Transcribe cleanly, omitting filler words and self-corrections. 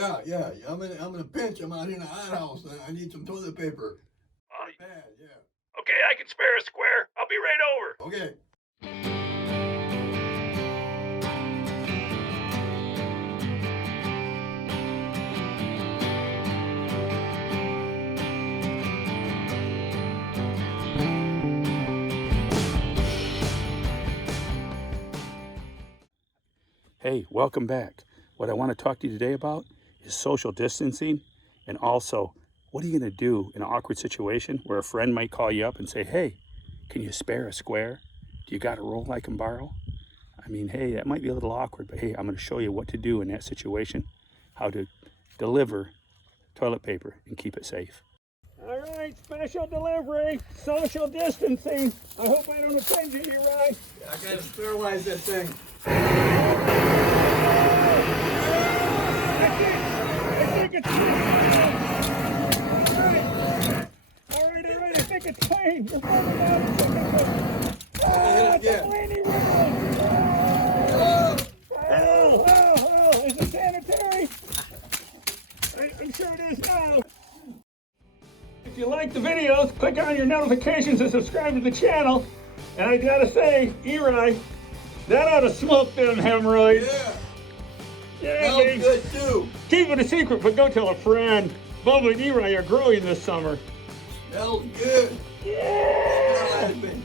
Yeah. I'm in a pinch. I'm out here in the outhouse. I need some toilet paper. Bad, yeah. Okay, I can spare a square. I'll be right over. Okay. Hey, welcome back. What I want to talk to you today about is social distancing, and also what are you going to do in an awkward situation where a friend might call you up and say, hey, can you spare a square? Do you got a roll I can borrow? I mean, hey, that might be a little awkward, but hey, I'm going to show you what to do in that situation, how to deliver toilet paper and keep it safe. All right, special delivery, social distancing. I hope I don't offend you, right? I gotta sterilize that thing. I think it's all right. I think it's fine. Oh, is it sanitary? I'm sure it is now. If you like the videos, click on your notifications and subscribe to the channel. And I gotta say, Eli, that ought to smoke them hemorrhoids. Yeah, Smells babe. good too. Keep it a secret, but go tell a friend. Bubba and Eli are growing this summer. Smells good. Yeah! Smells good.